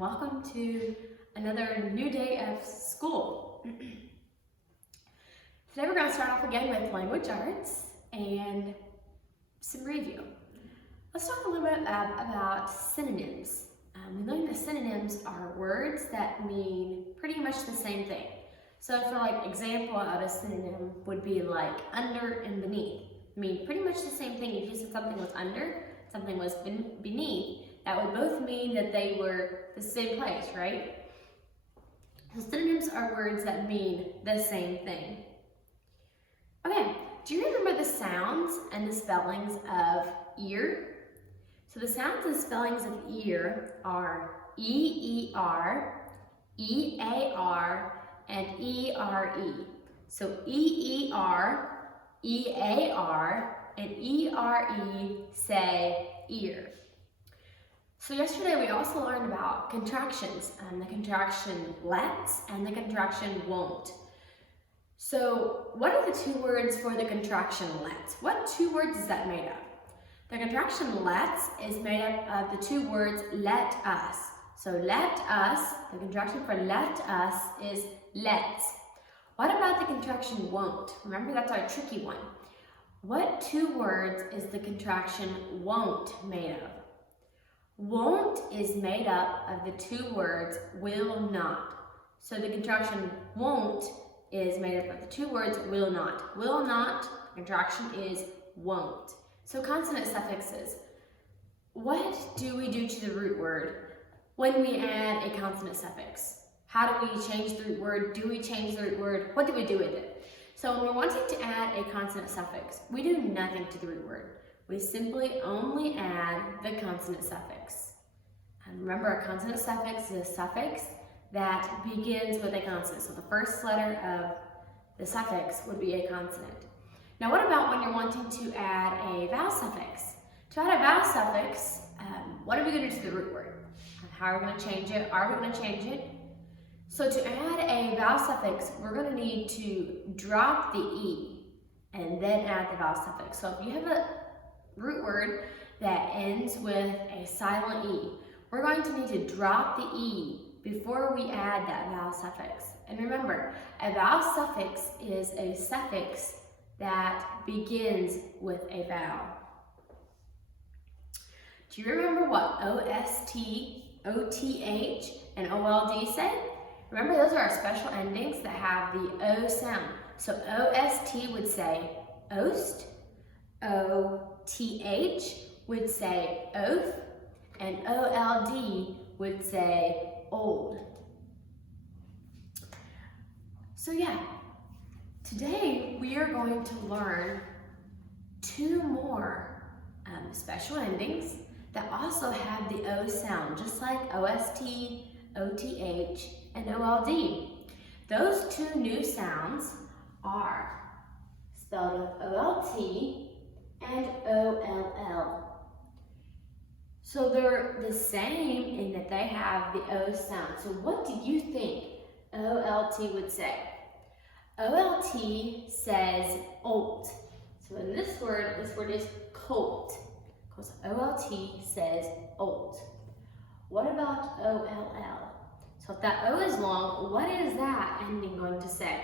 welcome to another new day of school. Today we're going to start off again with language arts and some review. Let's talk a little bit about synonyms. We learned that synonyms are words that mean pretty much the same thing. So for like example of a synonym would be like under and beneath. Mean pretty much the same thing. If you said something was under, something was beneath, that would both mean that they were the same place, right? So synonyms are words that mean the same thing. Okay, do you remember the sounds and the spellings of ear? So the sounds and spellings of ear are E-E-R, E-A-R, and E-R-E. So E-E-R, E-A-R, and E-R-E say ear. So yesterday we also learned about contractions, the contraction let's and the contraction won't. So what are the two words for the contraction let's? What two words is that made up? The contraction let's is made up of the two words let us. So let us, the contraction for let us is let's. What about the contraction won't? Remember, that's our tricky one. What two words is the contraction won't made of? Won't is made up of the two words will not. So the contraction won't is made up of the two words will not. Will not, the contraction is won't. So consonant suffixes. What do we do to the root word when we add a consonant suffix? How do we change the root word? Do we change the root word? What do we do with it? So when we're wanting to add a consonant suffix, we do nothing to the root word. We simply only add the consonant suffix. And remember, a consonant suffix is a suffix that begins with a consonant. So the first letter of the suffix would be a consonant. Now what about when you're wanting to add a vowel suffix? To add a vowel suffix, what are we going to do to the root word? How are we going to change it? Are we going to change it? So to add a vowel suffix, we're going to need to drop the E and then add the vowel suffix. So if you have a root word that ends with a silent E, we're going to need to drop the E before we add that vowel suffix. And remember, a vowel suffix is a suffix that begins with a vowel. Do you remember what OST, OTH, and OLD say? Remember, those are our special endings that have the O sound. So OST would say oast, OTH would say oath, and OLD would say old. So yeah, today we are going to learn two more special endings that also have the O sound, just like OST, OTH, and OLD. Those two new sounds are spelled with OLT and OLL. So they're the same in that they have the O sound. So what do you think OLT would say? OLT says olt. So in this word is colt, because OLT says olt. What about OLL? So if that O is long, what is that ending going to say?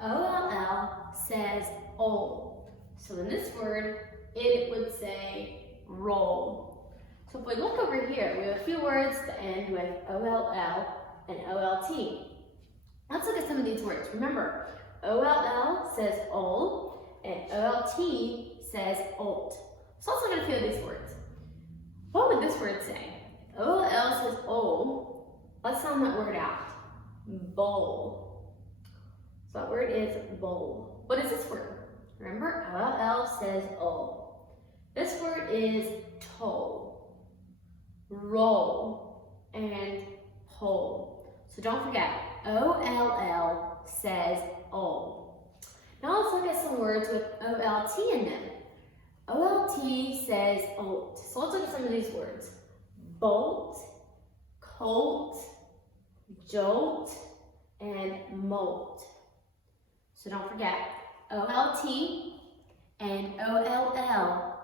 OLL says old. So in this word, it would say roll. So if we look over here, we have a few words that end with OLL and OLT. Let's look at some of these words. Remember, OLL says old and OLT says old. So let's look at a few of these words. What would this word say? OLL says old. Let's sound that word out. Bowl. So that word is bowl. What is this word? Remember, OLL says old. This word is toll, roll, and pole. So don't forget, OLL says old. Now let's look at some words with OLT in them. OLT says old. So let's look at some of these words. Bolt, colt, jolt, and molt. So don't forget, OLT and OLL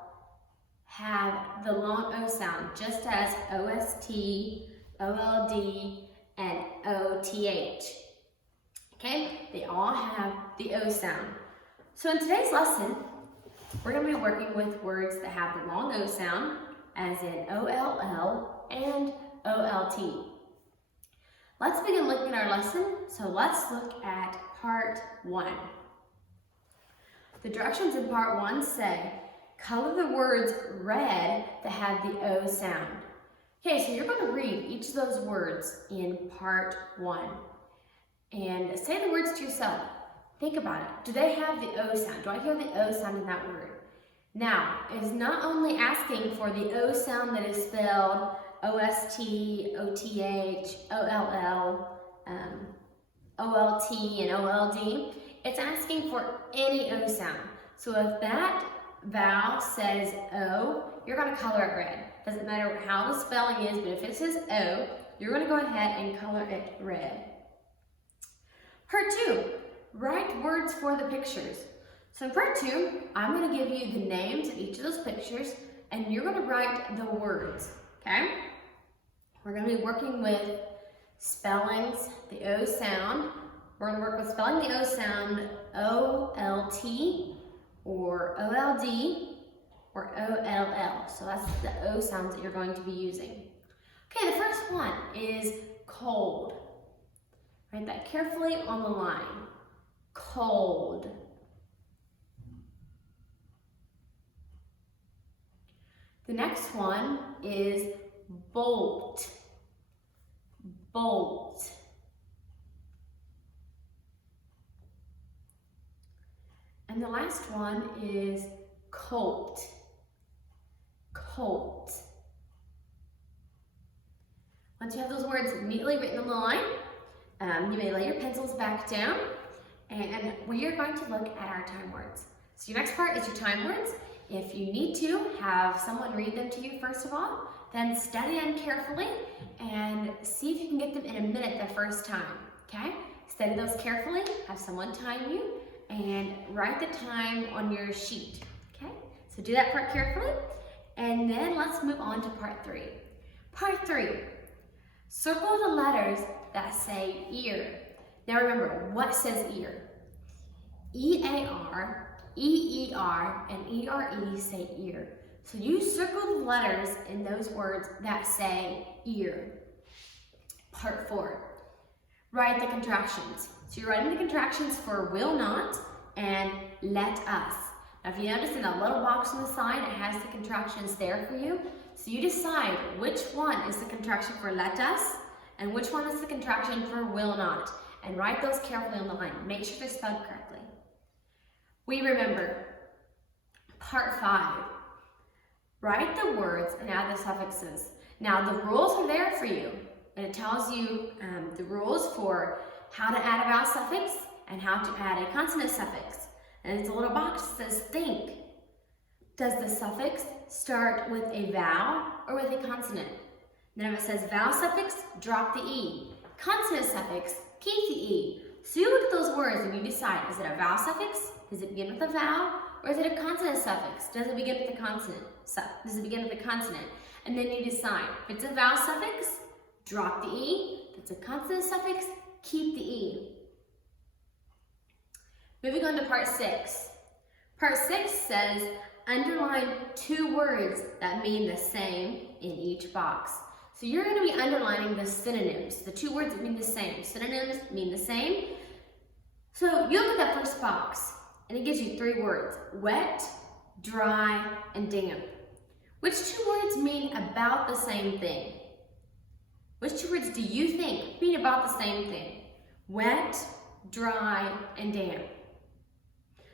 have the long O sound, just as OST, OLD, and OTH. Okay, they all have the O sound. So in today's lesson, we're going to be working with words that have the long O sound, as in OLL and OLT. Let's begin looking at our lesson. So let's look at part 1. The directions in part 1 say, color the words red that have the O sound. Okay, so you're going to read each of those words in part 1. And say the words to yourself. Think about it. Do they have the O sound? Do I hear the O sound in that word? Now, it is not only asking for the O sound that is spelled OST, OTH, OLL, OLT, and OLD. It's asking for any O sound. So if that vowel says O, you're going to color it red. Doesn't matter how the spelling is, but if it says O, you're going to go ahead and color it red. Part 2, write words for the pictures. So in part 2, I'm going to give you the names of each of those pictures, and you're going to write the words, okay? We're going to be working with spellings, the O sound. We're going to work with spelling the O sound, OLT, or OLD, or OLL. So that's the O sounds that you're going to be using. Okay, the first one is cold. Write that carefully on the line. Cold. The next one is bolt. Bolt. And the last one is colt. Colt. Once you have those words neatly written on the line, you may lay your pencils back down, and we are going to look at our time words. So your next part is your time words. If you need to have someone read them to you first of all, then study them carefully and see if you can get them in a minute the first time, okay? Study those carefully, have someone time you, and write the time on your sheet, okay? So do that part carefully, and then let's move on to part 3. Part 3, circle the letters that say ear. Now remember, what says ear? E-A-R, E-E-R, and E-R-E say ear. So you circle the letters in those words that say ear. Part 4, write the contractions. So you're writing the contractions for will not and let us. Now if you notice in that little box on the side, it has the contractions there for you. So you decide which one is the contraction for let us and which one is the contraction for will not. And write those carefully on the line. Make sure they're spelled correctly. We remember. Part 5. Write the words and add the suffixes. Now the rules are there for you. And it tells you the rules for how to add a vowel suffix and how to add a consonant suffix. And it's a little box that says think. Does the suffix start with a vowel or with a consonant? Then if it says vowel suffix, drop the E. Consonant suffix, keep the E. So you look at those words and you decide, is it a vowel suffix? Does it begin with a vowel? Or is it a consonant suffix? Does it begin with a consonant? Does it begin with a consonant? And then you decide, if it's a vowel suffix, drop the E. If it's a consonant suffix, keep the E. Moving on to part 6. Part 6 says, underline 2 words that mean the same in each box. So you're going to be underlining the synonyms, the 2 words that mean the same. Synonyms mean the same. So you look at that first box, and it gives you 3 words, wet, dry, and damp. Which 2 words mean about the same thing? Which 2 words do you think mean about the same thing? Wet, dry, and damp.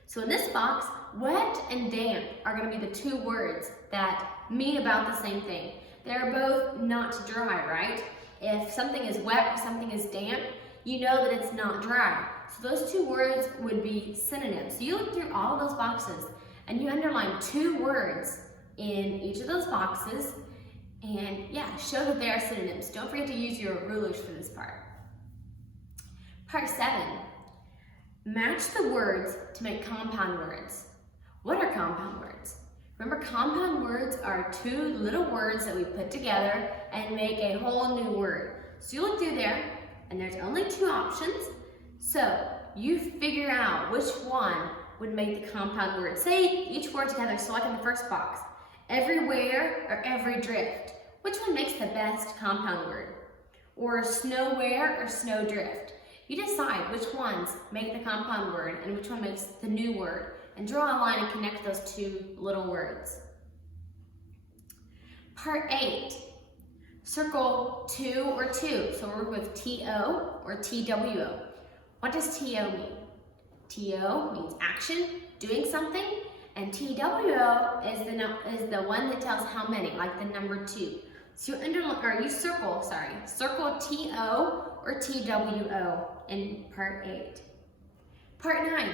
So in this box, wet and damp are going to be the 2 words that mean about the same thing. They're both not dry, right? If something is wet or something is damp, you know that it's not dry. So those 2 words would be synonyms. So you look through all of those boxes and you underline 2 words in each of those boxes and yeah, show that they are synonyms. Don't forget to use your rulers for this part. Part 7, match the words to make compound words. What are compound words? Remember, compound words are two little words that we put together and make a whole new word. So you look through there, and there's only two options. So you figure out which one would make the compound word. Say each word together, so like in the first box, everywhere or every drift. Which one makes the best compound word? Or snowwhere or snowdrift? You decide which ones make the compound word and which one makes the new word, and draw a line and connect those two little words. Part 8, circle two or two. So we'll work with T-O or T-W-O. What does T-O mean? T-O means action, doing something, and T-W-O is the one that tells how many, like the number 2. So circle T-O or T-W-O in part 8. Part 9,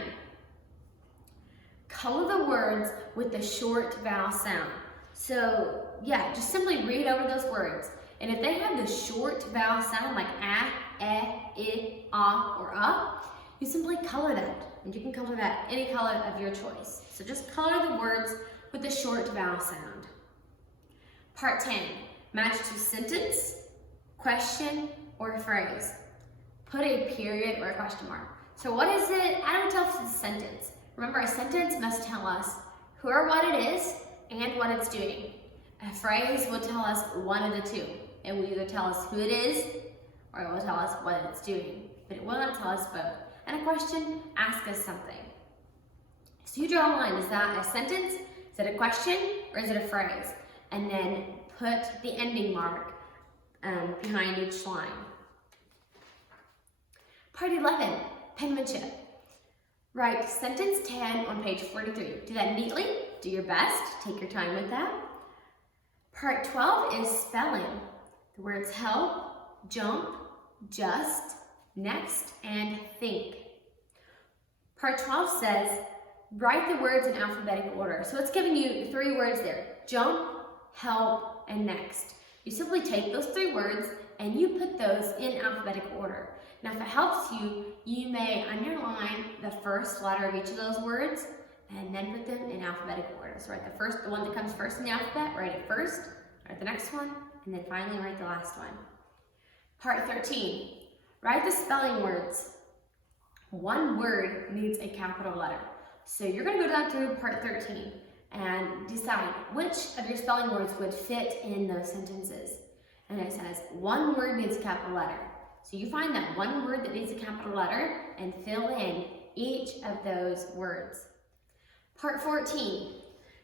color the words with the short vowel sound. So yeah, just simply read over those words. And if they have the short vowel sound like a, I, or you simply color that. And you can color that any color of your choice. So just color the words with the short vowel sound. Part 10, match to sentence, question, or phrase. Put a period or a question mark. So what is it? I don't tell if it's a sentence. Remember, a sentence must tell us who or what it is and what it's doing. A phrase will tell us one of the two. It will either tell us who it is or it will tell us what it's doing. But it will not tell us both. And a question asks us something. So you draw a line. Is that a sentence? Is it a question? Or is it a phrase? And then put the ending mark behind each line. Part 11, penmanship. Write sentence 10 on page 43. Do that neatly. Do your best. Take your time with that. Part 12 is spelling. The words help, jump, just, next, and think. Part 12 says, write the words in alphabetical order. So it's giving you 3 words there. Jump, help, and next. You simply take those 3 words and you put those in alphabetical order. Now if it helps you, you may underline the first letter of each of those words and then put them in alphabetical order. So write the one that comes first in the alphabet, write it first, write the next one, and then finally write the last one. Part 13, write the spelling words. One word needs a capital letter. So you're going to go down through part 13 and decide which of your spelling words would fit in those sentences. And it says one word needs a capital letter. So you find that one word that needs a capital letter and fill in each of those words. Part 14.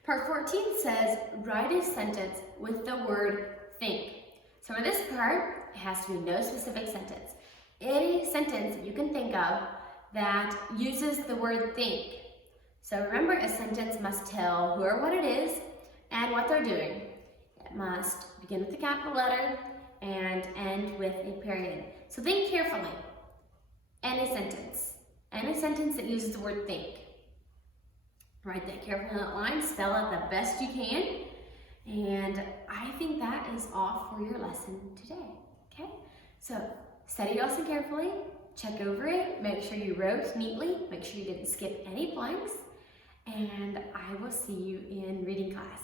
Part 14 says write a sentence with the word think. So for this part, it has to be no specific sentence. Any sentence that you can think of that uses the word think. So remember, a sentence must tell who or what it is and what they're doing. It must begin with a capital letter and end with a period. So think carefully. Any sentence that uses the word think. Write that carefully in that line, spell it the best you can, and I think that is all for your lesson today, okay? So study your lesson carefully, check over it, make sure you wrote neatly, make sure you didn't skip any blanks, and I will see you in reading class.